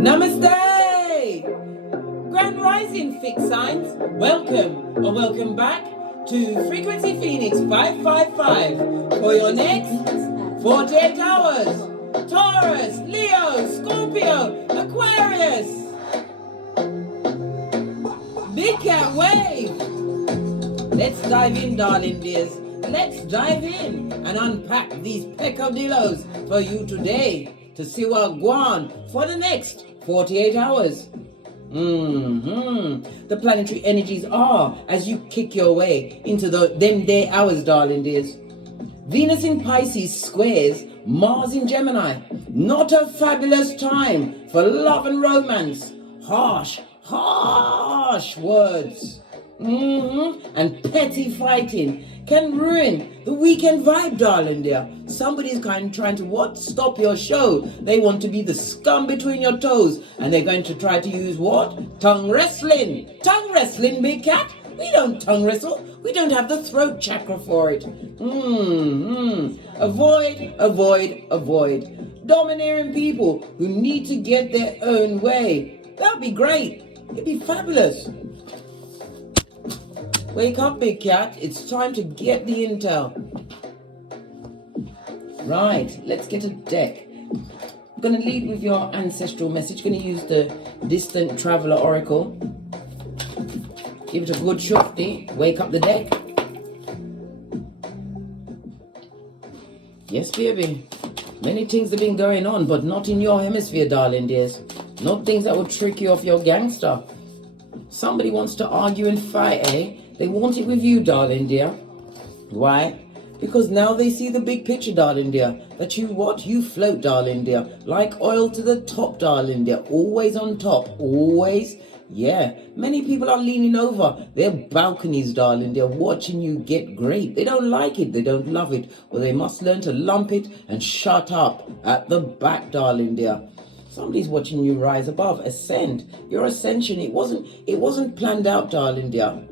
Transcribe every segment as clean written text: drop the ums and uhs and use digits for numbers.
Namaste! Grand Rising fixed signs, welcome or welcome back to Frequency Phoenix 555 for your next 48 hours. Taurus, Leo, Scorpio, Aquarius. Big cat wave. Let's dive in, darling dears. Let's dive in and unpack these peccadillos for you today to see what go on for the next 48 hours. The planetary energies are as you kick your way into them day hours, darling dears. Venus in Pisces squares Mars in Gemini. Not a fabulous time for love and romance. Harsh words. And petty fighting can ruin the weekend vibe, darling dear. Somebody's trying to what? Stop your show. They want to be the scum between your toes, and they're going to try to use what? Tongue wrestling. Tongue wrestling, big cat. We don't tongue wrestle. We don't have the throat chakra for it. Avoid. Domineering people who need to get their own way. That'd be great. It'd be fabulous. Wake up, big cat. It's time to get the intel. Right, let's get a deck. I'm going to lead with your ancestral message. Going to use the Distant Traveler Oracle. Give it a good shufty. Wake up the deck. Yes, baby. Many things have been going on, but not in your hemisphere, darling dears. Not things that will trick you off your gangster. Somebody wants to argue and fight, eh? They want it with you, darling dear. Why? Because now they see the big picture, darling dear. That you what? You float, darling dear. Like oil to the top, darling dear. Always on top. Always. Yeah. Many people are leaning over their balconies, darling dear, watching you get great. They don't like it. They don't love it. Well, they must learn to lump it and shut up at the back, darling dear. Somebody's watching you rise above, ascend. Your ascension, it wasn't planned out, darling dear.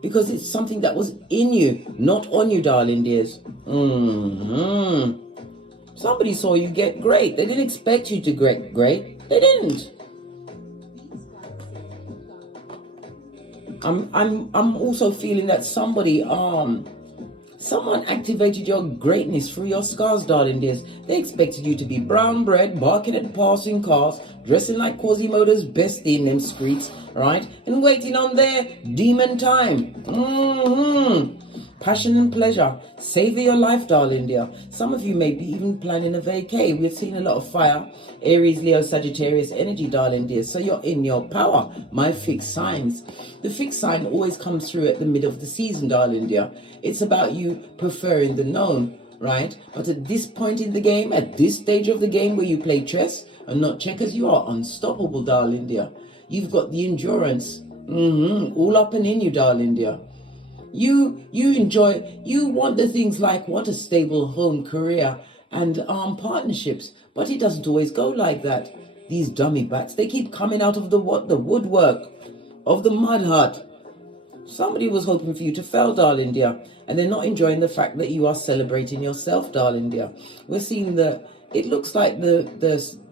Because it's something that was in you, not on you, darling dears. Somebody saw you get great. They didn't expect you to get great. They didn't. I'm also feeling that someone activated your greatness through your scars, darling dears. They expected you to be brown bread, barking at passing cars, dressing like Quasimodo's bestie in them streets, right? And waiting on their demon time. Passion and pleasure. Savor your life, darling dear. Some of you may be even planning a vacay. We're seeing a lot of fire. Aries, Leo, Sagittarius energy, darling dear. So you're in your power. My fixed signs. The fixed sign always comes through at the middle of the season, darling dear. It's about you preferring the known, right? But at this point in the game, at this stage of the game where you play chess and not checkers, you are unstoppable, darling dear. You've got the endurance, all up and in you, darling dear. You want the things like what? A stable home, career, and partnerships. But it doesn't always go like that. These dummy bats, they keep coming out of the woodwork, of the mud hut. Somebody was hoping for you to fail, darling dear, and they're not enjoying the fact that you are celebrating yourself, darling dear. We're seeing it looks like the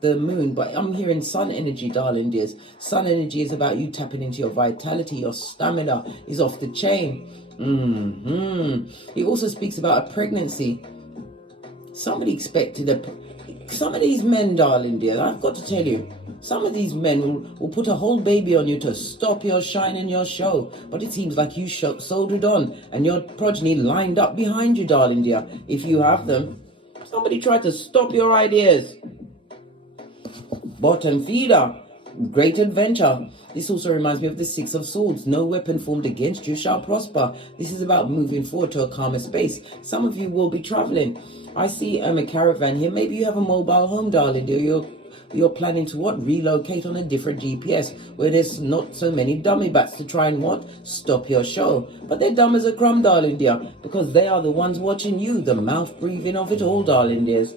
moon, but I'm hearing sun energy, darling dears. Sun energy is about you tapping into your vitality. Your stamina is off the chain. It also speaks about a pregnancy. Somebody expected some of these men, darling dear, I've got to tell you, some of these men will put a whole baby on you to stop your shine and your show. But it seems like you soldiered on and your progeny lined up behind you, darling dear, if you have them. Somebody tried to stop your ideas. Bottom feeder. Great adventure. This also reminds me of the Six of Swords. No weapon formed against you shall prosper. This is about moving forward to a calmer space. Some of you will be traveling. I see a caravan here. Maybe you have a mobile home, darling dear. You're planning to what? Relocate on a different GPS where there's not so many dummy bats to try and what? Stop your show. But they're dumb as a crumb, darling dear, because they are the ones watching you, the mouth breathing of it all, darling dears.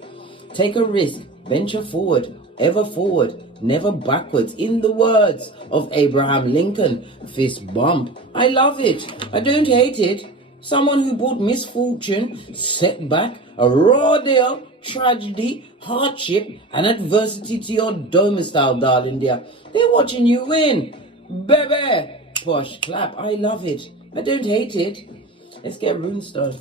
Take a risk. Venture forward. Ever forward. Never backwards. In the words of Abraham Lincoln, fist bump. I love it. I don't hate it. Someone who brought misfortune, setback, a raw deal, tragedy, hardship, and adversity to your domicile, darling dear. They're watching you win. Baby! Posh clap. I love it. I don't hate it. Let's get runestone.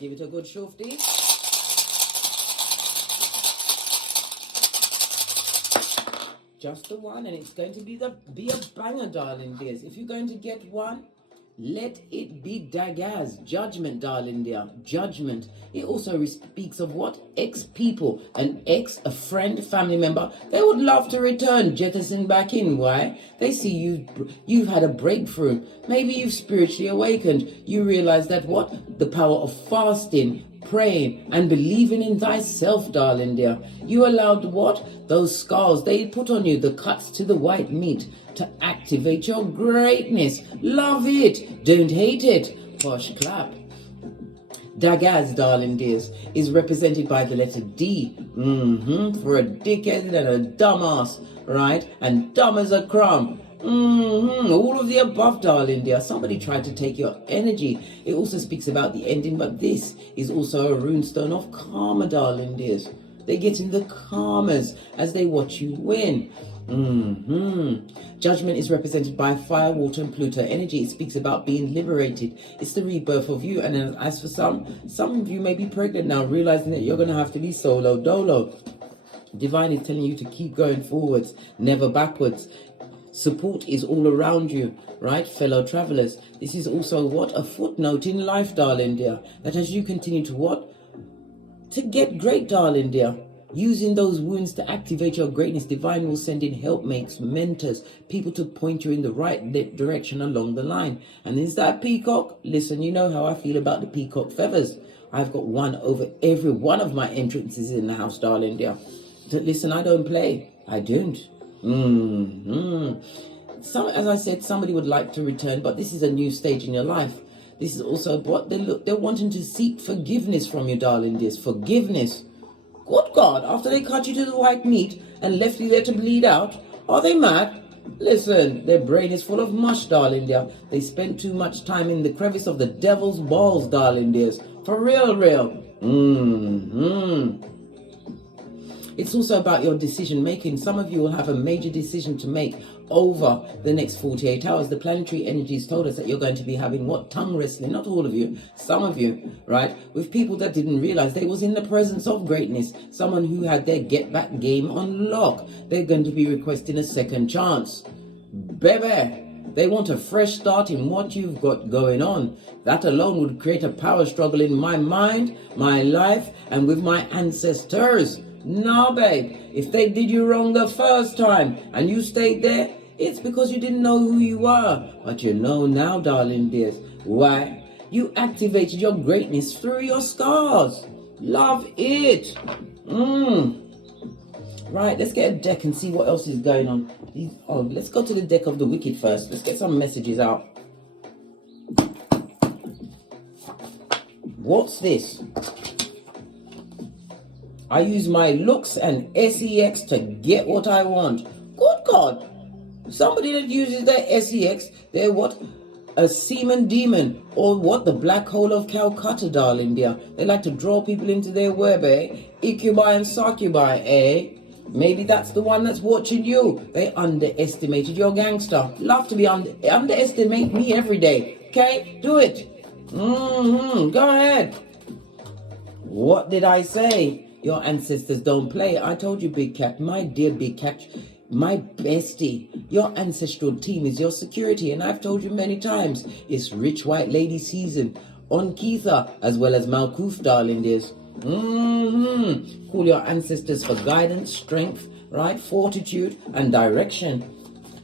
Give it a good shufty. Just the one, and it's going to be a banger, darling dears. If you're going to get one, let it be Dagaz. Judgment, darling dear. Judgment. It also speaks of what? Ex-people. An ex, a friend, family member. They would love to return, jettison back in. Why? They see you've had a breakthrough. Maybe you've spiritually awakened. You realize that what? The power of fasting, praying, and believing in thyself, darling dear. You allowed what? Those scars they put on you, the cuts to the white meat, to activate your greatness. Love it. Don't hate it. Posh clap. Dagaz, darling dears, is represented by the letter D. For a dickhead and a dumbass, right? And dumb as a crumb. All of the above, darling dear. Somebody tried to take your energy. It also speaks about the ending, but this is also a runestone of karma, darling dears. They're getting the karmas as they watch you win. Judgment is represented by fire, water, and Pluto energy. It speaks about being liberated. It's the rebirth of you. And as for some of you may be pregnant now, realizing that you're going to have to be solo dolo. Divine is telling you to keep going forwards, never backwards. Support is all around you, right, fellow travelers? This is also what? A footnote in life, darling dear. That as you continue to what? To get great, darling dear. Using those wounds to activate your greatness, Divine will send in helpmates, mentors, people to point you in the right direction along the line. And is that peacock? Listen, you know how I feel about the peacock feathers. I've got one over every one of my entrances in the house, darling dear. Listen, I don't play. I don't. As I said, somebody would like to return, but this is a new stage in your life. This is also what they're wanting to seek forgiveness from you, darling dears. Forgiveness. Good God, after they cut you to the white meat and left you there to bleed out, are they mad? Listen, their brain is full of mush, darling dear. They spent too much time in the crevice of the devil's balls, darling dears. For real. It's also about your decision making. Some of you will have a major decision to make over the next 48 hours. The planetary energies told us that you're going to be having what? Tongue wrestling. Not all of you, some of you, right? With people that didn't realize they was in the presence of greatness. Someone who had their get back game on lock. They're going to be requesting a second chance. Baby. They want a fresh start in what you've got going on. That alone would create a power struggle in my mind, my life, and with my ancestors. No, babe, if they did you wrong the first time and you stayed there, it's because you didn't know who you were. But you know now, darling dears. Why? You activated your greatness through your scars. Love it. Right, let's get a deck and see what else is going on. Let's go to the deck of the wicked first. Let's get some messages out. What's this? I use my looks and sex to get what I want. Good God. Somebody that uses their sex, they're what? A semen demon. Or what? The black hole of Calcutta, darling dear. They like to draw people into their web, eh? Incubi and succubi, eh? Maybe that's the one that's watching you. They underestimated your gangster. Love to be underestimate me every day. Okay? Do it. Go ahead. What did I say? Your ancestors don't play. I told you, Big Cat, my dear Big Cat, my bestie, your ancestral team is your security. And I've told you many times, it's rich white lady season on Keitha as well as Malkuth, darling dears. Call your ancestors for guidance, strength, right, fortitude, and direction.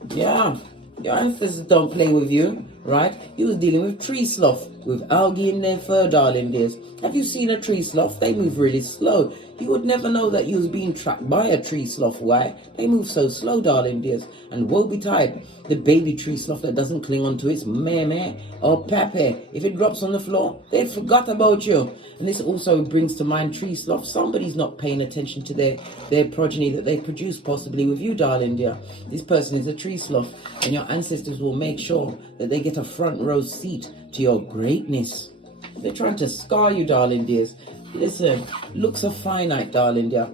Yeah, your ancestors don't play with you. right? You was dealing with tree sloth, with algae in their fur, darling dears. Have you seen a tree sloth? They move really slow. You would never know that you was being tracked by a tree sloth. Why? They move so slow, darling dears. And woe betide the baby tree sloth that doesn't cling onto its meh or pape. If it drops on the floor, they forgot about you. And this also brings to mind tree sloth. Somebody's not paying attention to their progeny that they produce, possibly with you, darling dear. This person is a tree sloth, and your ancestors will make sure that they get a front row seat to your greatness. They're trying to scar you, darling dears. Listen, looks are finite, darling dear.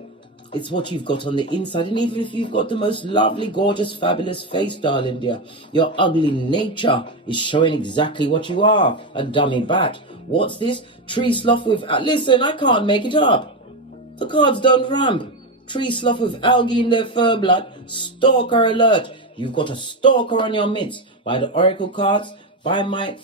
It's what you've got on the inside. And even if you've got the most lovely, gorgeous, fabulous face, darling dear, your ugly nature is showing exactly what you are. A dummy bat. What's this? Tree sloth with... listen, I can't make it up. The cards don't ramp. Tree sloth with algae in their fur blood. Stalker alert. You've got a stalker on your midst. By the oracle cards, by my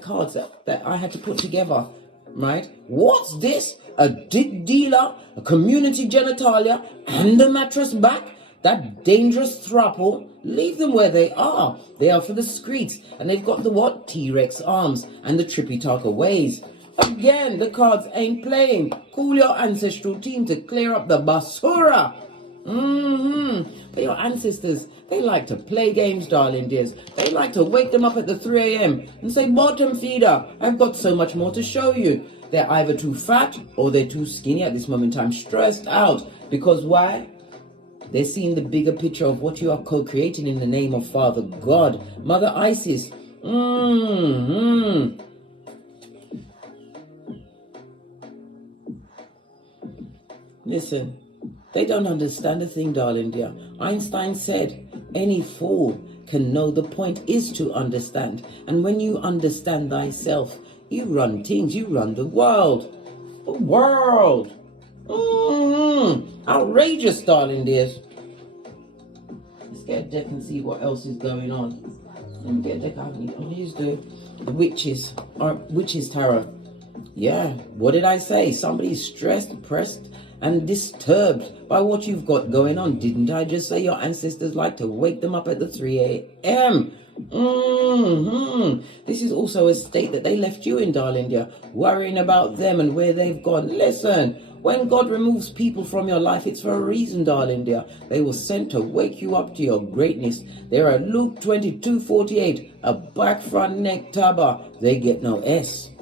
cards that I had to put together. Right? What's this? A dick dealer, a community genitalia, and a mattress back? That dangerous throuple? Leave them where they are. They are for the streets, and they've got the what? T-Rex arms and the trippy talker ways. Again, the cards ain't playing. Call your ancestral team to clear up the basura. But your ancestors, they like to play games, darling dears. They like to wake them up at the 3 a.m. and say, bottom feeder, I've got so much more to show you. They're either too fat or they're too skinny at this moment in time, stressed out. Because why? They're seeing the bigger picture of what you are co-creating in the name of Father God, Mother Isis. Listen, they don't understand a thing, darling dear. Einstein said, any fool can know the point is to understand. And when you understand thyself, you run things, you run the world. The world. Outrageous, darling dears. Let's get a deck and see what else is going on. Let me get a deck. I'll use the witches, or witches tarot. Yeah, what did I say? Somebody's stressed, depressed, and disturbed by what you've got going on. Didn't I just say your ancestors like to wake them up at the 3 a.m.? This is also a state that they left you in, darling dear, worrying about them and where they've gone. Listen, when God removes people from your life, it's for a reason, darling dear. They were sent to wake you up to your greatness. They're a Luke 22:48, a back front neck tabber. They get no S.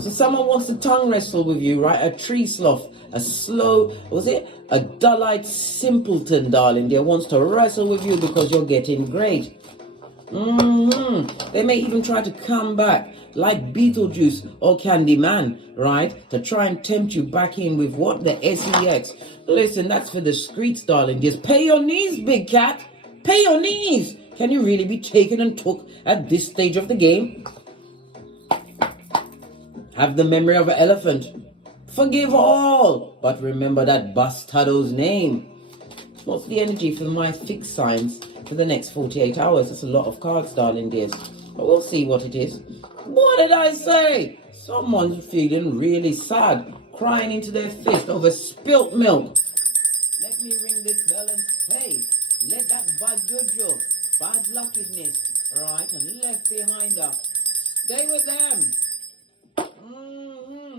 So someone wants to tongue wrestle with you, right? A tree sloth, a slow, a dull-eyed simpleton, darling dear, wants to wrestle with you because you're getting great. They may even try to come back like Beetlejuice or Candyman, right? To try and tempt you back in with what? The SEX. Listen, that's for the streets, darling dear. Pay your knees, big cat. Pay your knees. Can you really be taken and took at this stage of the game? Have the memory of an elephant. Forgive all, but remember that bastardo's name. What's the energy for my fixed signs for the next 48 hours? That's a lot of cards, darling dears. But we'll see what it is. What did I say? Someone's feeling really sad, crying into their fist over spilt milk. Let me ring this bell and say, let that bad juju, bad luckiness, right, and left behind her. Stay with them.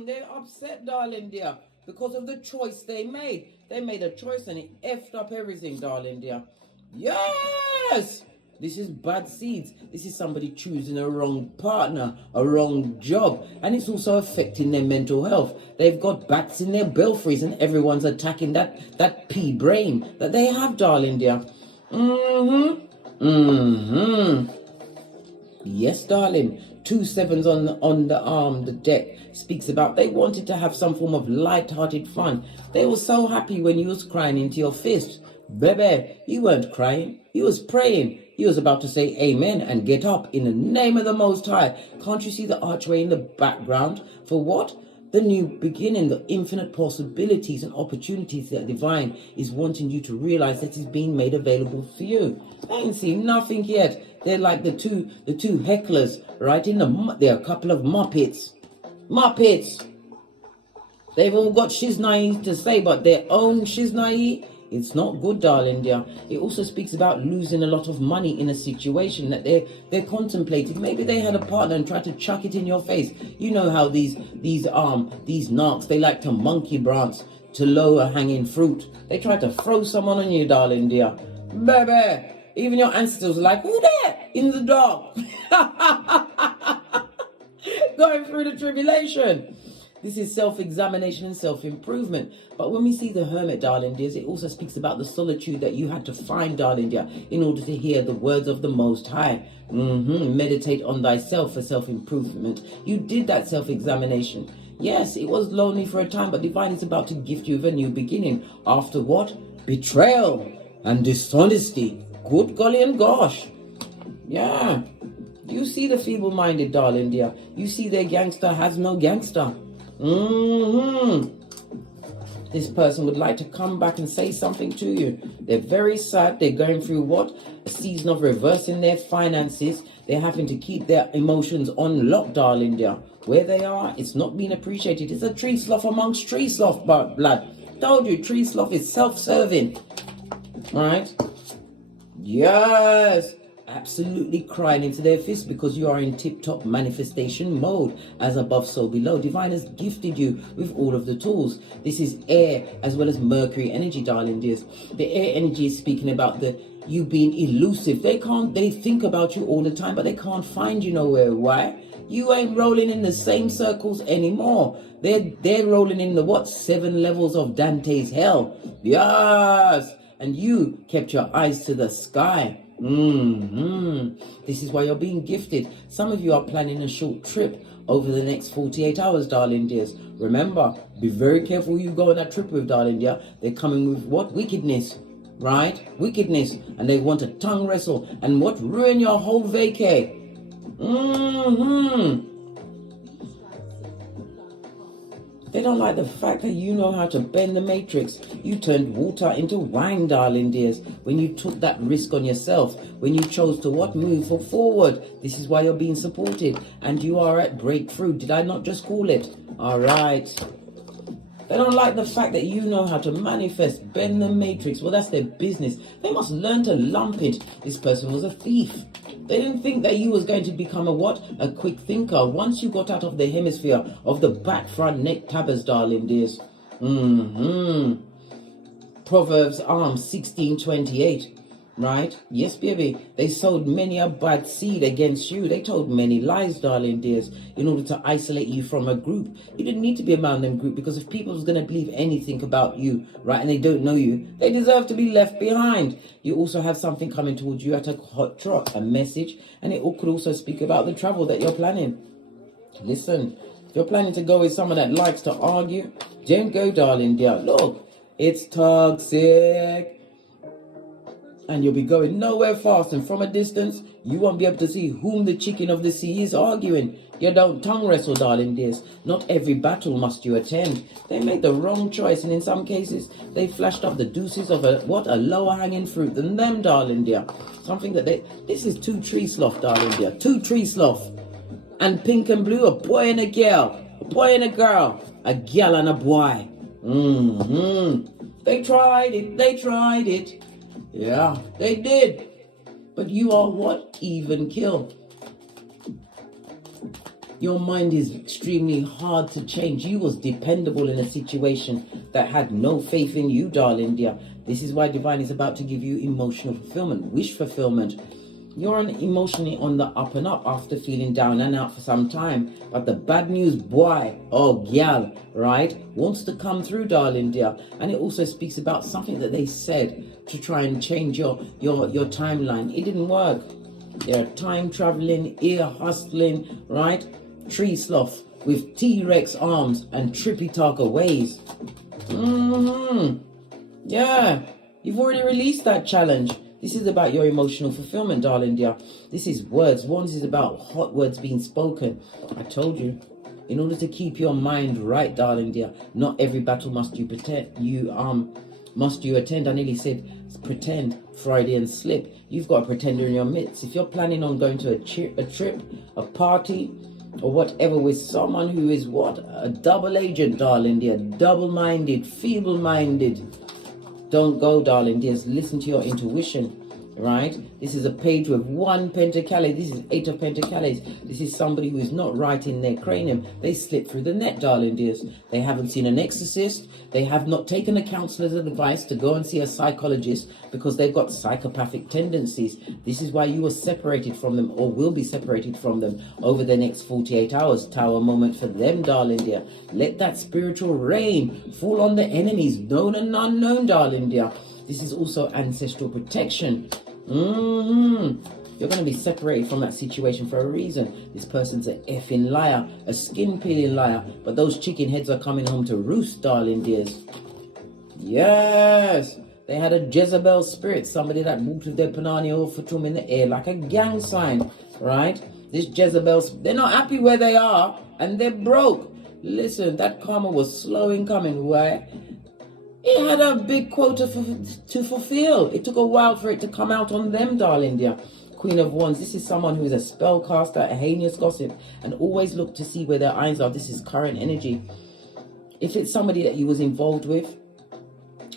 They're upset, darling dear, because of the choice they made. They made a choice and it effed up everything, darling dear. Yes! This is bad seeds. This is somebody choosing a wrong partner, a wrong job. And it's also affecting their mental health. They've got bats in their belfries and everyone's attacking that pea brain that they have, darling dear. Yes, darling. 2 sevens on the arm, the deck, speaks about they wanted to have some form of light-hearted fun. They were so happy when you was crying into your fist. Baby, you weren't crying. You was praying. You was about to say amen and get up in the name of the Most High. Can't you see the archway in the background? For what? The new beginning, the infinite possibilities and opportunities that divine is wanting you to realize that is being made available for you. I ain't seen nothing yet. They're like the two hecklers, right? They're a couple of Muppets. They've all got shiznai to say, but their own shiznai It's not good, darling dear. It also speaks about losing a lot of money in a situation that they're contemplating. Maybe they had a partner and tried to chuck it in your face. You know how these narcs, they like to monkey branch to lower hanging fruit. They try to throw someone on you, darling dear. Baby, even your ancestors are like, who there in the dark? Going through the tribulation. This is self-examination and self-improvement. But when we see the hermit, darling dears, it also speaks about the solitude that you had to find, darling dear, in order to hear the words of the Most High. Meditate on thyself for self-improvement. You did that self-examination. Yes, it was lonely for a time, but divine is about to gift you with a new beginning. After what? Betrayal and dishonesty. Good golly and gosh. Yeah. You see the feeble-minded, darling dear. You see their gangster has no gangster. This person would like to come back and say something to you. They're very sad. They're going through what? A season of reversing their finances. They're having to keep their emotions on lock, darling dear. Where they are, it's not being appreciated. It's a tree sloth amongst tree sloth blood. Told you, tree sloth is self-serving. Right? Yes. Absolutely crying into their fists because you are in tip-top manifestation mode. As above, so below. Divine has gifted you with all of the tools. This is air as well as Mercury energy, darling dears. The air energy is speaking about you being elusive. They think about you all the time, but they can't find you nowhere. Why? You ain't rolling in the same circles anymore. They're rolling in the 7 levels of Dante's hell. Yes. And you kept your eyes to the sky. This is why you're being gifted. Some of you are planning a short trip over the next 48 hours, darling dears. Remember, be very careful who you go on that trip with, darling dear. They're coming with what? Wickedness, right? Wickedness. And they want to tongue wrestle and what? Ruin your whole vacay. They don't like the fact that you know how to bend the matrix. You turned water into wine, darling dears, when you took that risk on yourself, when you chose to what? Move forward. This is why you're being supported. And you are at breakthrough. Did I not just call it? All right. They don't like the fact that you know how to manifest, bend the matrix. Well, that's their business. They must learn to lump it. This person was a thief. They didn't think that you was going to become a what? A quick thinker. Once you got out of the hemisphere of the back, front, neck, tabbers, darling dears. Proverbs 16:28. Right? Yes, baby. They sowed many a bad seed against you. They told many lies, darling dears, in order to isolate you from a group. You didn't need to be around them group, because if people was going to believe anything about you, right, and they don't know you, they deserve to be left behind. You also have something coming towards you at a hot trot, a message, and it could also speak about the travel that you're planning. Listen, if you're planning to go with someone that likes to argue, don't go, darling dear. Look, it's toxic. And you'll be going nowhere fast, and from a distance, you won't be able to see whom the chicken of the sea is arguing. You don't tongue wrestle, darling dears. Not every battle must you attend. They made the wrong choice, and in some cases, they flashed up the deuces of a lower hanging fruit than them, darling dear. Something that this is 2 tree sloth, darling dear. 2 tree sloth. And pink and blue, a boy and a girl. A boy and a girl. A girl and a boy. They tried it. Yeah, they did. But you are what? Even kill. Your mind is extremely hard to change. You was dependable in a situation that had no faith in you, darling dear. This is why divine is about to give you emotional fulfillment, wish fulfillment. You're emotionally on the up and up after feeling down and out for some time. But the bad news, boy, gal, right, wants to come through, darling dear. And it also speaks about something that they said to try and change your timeline. It didn't work. They're time traveling, ear hustling, right? Tree sloth with T-Rex arms and trippy talker ways. Yeah, you've already released that challenge. This is about your emotional fulfillment, darling dear. This is words. One is about hot words being spoken. I told you, in order to keep your mind right, darling dear, not every battle must you pretend. Must you attend. I nearly said pretend, Freudian slip. You've got a pretender in your midst. If you're planning on going to a trip, a party, or whatever with someone who is what? A double agent, darling dear. Double-minded, feeble-minded. Don't go, darling dears. Listen to your intuition. Right? This is a page with 1 pentacles. This is 8 of pentacles. This is somebody who is not right in their cranium. They slip through the net, darling dears. They haven't seen an exorcist. They have not taken a counselor's advice to go and see a psychologist because they've got psychopathic tendencies. This is why you were separated from them, or will be separated from them over the next 48 hours. Tower moment for them, darling dear. Let that spiritual rain fall on the enemies, known and unknown, darling dear. This is also ancestral protection. You're going to be separated from that situation for a reason. This person's an effing liar, a skin-peeling liar. But those chicken heads are coming home to roost, darling dears. Yes. They had a Jezebel spirit. Somebody that walked with their panani or fatum in the air like a gang sign. Right? This Jezebel, they're not happy where they are. And they're broke. Listen, that karma was slow in coming. Why? It had a big quota to fulfill. It took a while for it to come out on them, darling dear. Queen of Wands. This is someone who is a spellcaster, a heinous gossip, and always look to see where their eyes are. This is current energy. If it's somebody that you was involved with,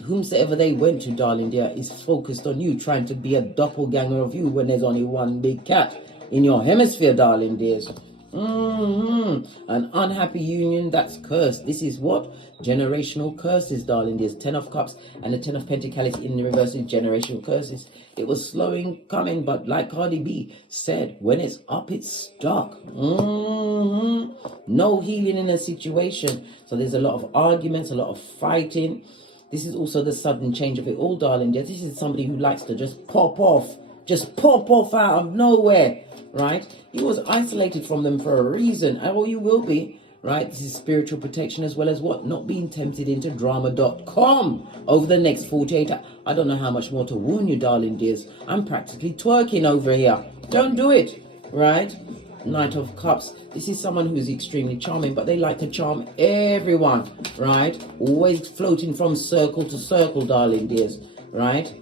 whomsoever they went to, darling dear, is focused on you, trying to be a doppelganger of you when there's only one big cat in your hemisphere, darling dears. An unhappy union that's cursed. This is what? Generational curses, darling. There's 10 of Cups and the 10 of Pentacles in the reverse is generational curses. It was slow in coming, but like Cardi B said, when it's up, it's stuck. No healing in a situation. So there's a lot of arguments, a lot of fighting. This is also the sudden change of it all, darling. This is somebody who likes to just pop off out of nowhere. Right? You was isolated from them for a reason. Oh, you will be. Right? This is spiritual protection as well as what? Not being tempted into drama.com over the next 48 hours. I don't know how much more to warn you, darling dears. I'm practically twerking over here. Don't do it. Right? Knight of Cups. This is someone who's extremely charming, but they like to charm everyone. Right? Always floating from circle to circle, darling dears. Right?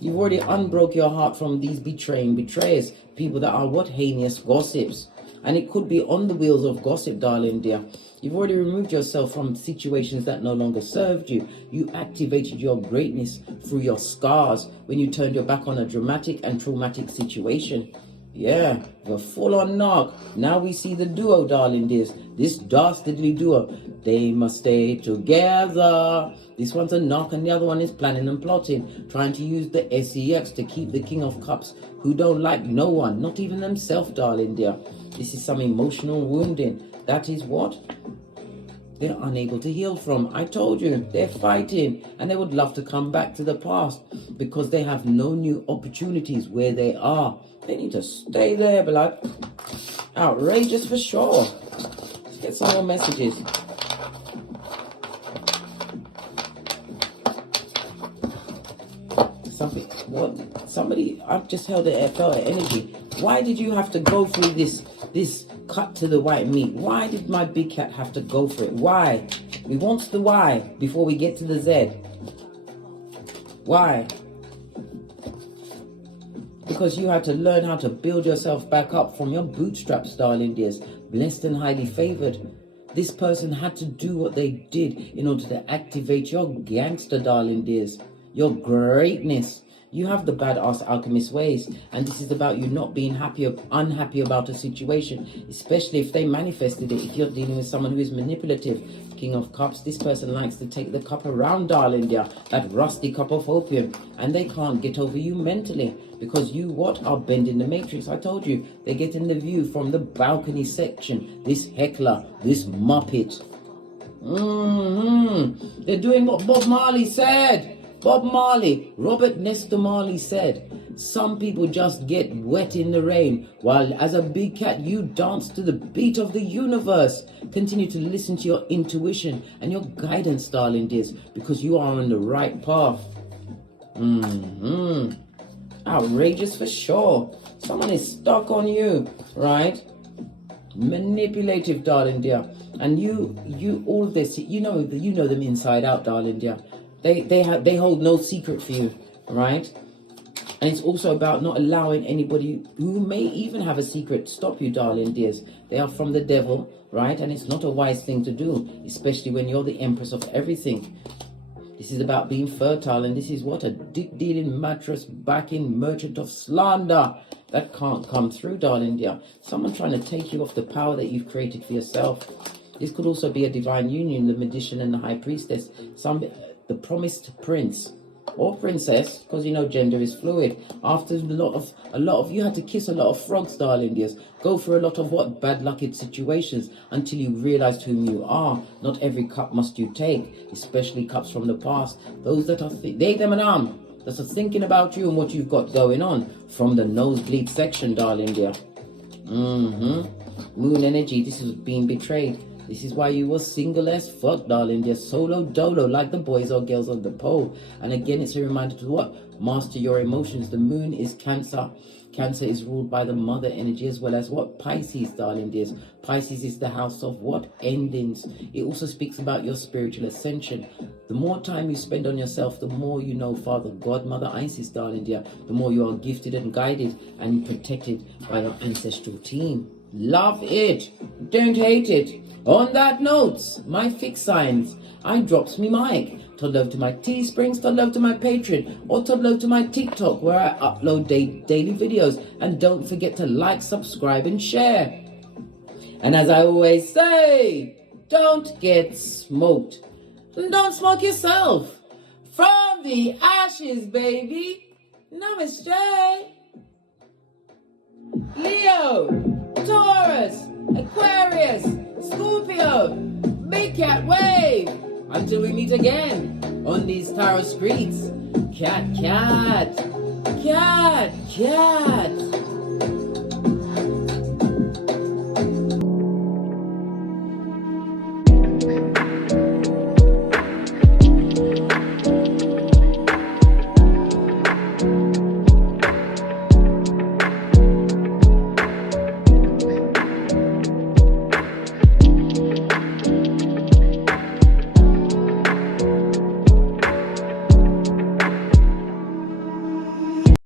You've already unbroke your heart from these betrayers. People that are what? Heinous gossips. And it could be on the wheels of gossip, darling dear. You've already removed yourself from situations that no longer served you. You activated your greatness through your scars when you turned your back on a dramatic and traumatic situation. Yeah, the full-on knock. Now we see the duo, darling dears. This dastardly duo. They must stay together. This one's a knock and the other one is planning and plotting. Trying to use the SEX to keep the King of Cups who don't like no one. Not even themselves, darling dear. This is some emotional wounding. That is what they're unable to heal from. I told you, they're fighting and they would love to come back to the past because they have no new opportunities where they are. They need to stay there, blood. Outrageous for sure. Let's get some more messages. Somebody, I've just felt an energy. Why did you have to go through this cut to the white meat? Why did my big cat have to go for it? Why? We want the why before we get to the Z. Why? Because you had to learn how to build yourself back up from your bootstraps, darling dears. Blessed and highly favored. This person had to do what they did in order to activate your gangster, darling dears. Your greatness. You have the badass alchemist ways, and this is about you not being unhappy about a situation, especially if they manifested it. If you're dealing with someone who is manipulative, King of Cups, this person likes to take the cup around, darling dear, that rusty cup of opium, and they can't get over you mentally because you are bending the matrix. I told you, they're getting the view from the balcony section. This heckler, this muppet. They're doing what Bob Marley said. Robert Nesta Marley said, some people just get wet in the rain, while as a big cat you dance to the beat of the universe. Continue to listen to your intuition and your guidance, darling dears, because you are on the right path. Outrageous for sure. Someone is stuck on you, right? Manipulative, darling dear. And you all this, you know them inside out, darling dear. They hold no secret for you, right? And it's also about not allowing anybody who may even have a secret stop you, darling dears. They are from the devil, right? And it's not a wise thing to do, especially when you're the empress of everything. This is about being fertile, and this is what a dick-dealing, mattress-backing merchant of slander that can't come through, darling dear. Someone trying to take you off the power that you've created for yourself. This could also be a divine union, the magician and the high priestess. The promised prince or princess, because you know gender is fluid. After a lot of you had to kiss a lot of frogs, darling dears. Go through a lot of bad luck situations until you realized whom you are. Not every cup must you take, especially cups from the past. Those that are they, them, and that's thinking about you and what you've got going on from the nosebleed section, darling dear. Moon energy. This is being betrayed. This is why you were single as fuck, darling. They're solo dolo like the boys or girls on the pole. And again, it's a reminder to what? Master your emotions. The moon is Cancer. Cancer is ruled by the mother energy as well as what? Pisces, darling dears. Pisces is the house of what? Endings. It also speaks about your spiritual ascension. The more time you spend on yourself, the more you know Father God, Mother Isis, darling dear. The more you are gifted and guided and protected by your ancestral team. Love it. Don't hate it. On that note, my fixed signs, I drops me mic. Toddle over to my Teesprings, toddle over to my Patreon, or toddle over to my TikTok where I upload daily videos. And don't forget to like, subscribe, and share. And as I always say, don't get smoked. And don't smoke yourself. From the ashes, baby. Namaste. Leo, Taurus, Aquarius, Scorpio, Big Cat Wave. Until we meet again on these tarot streets. Cat, cat, cat, cat.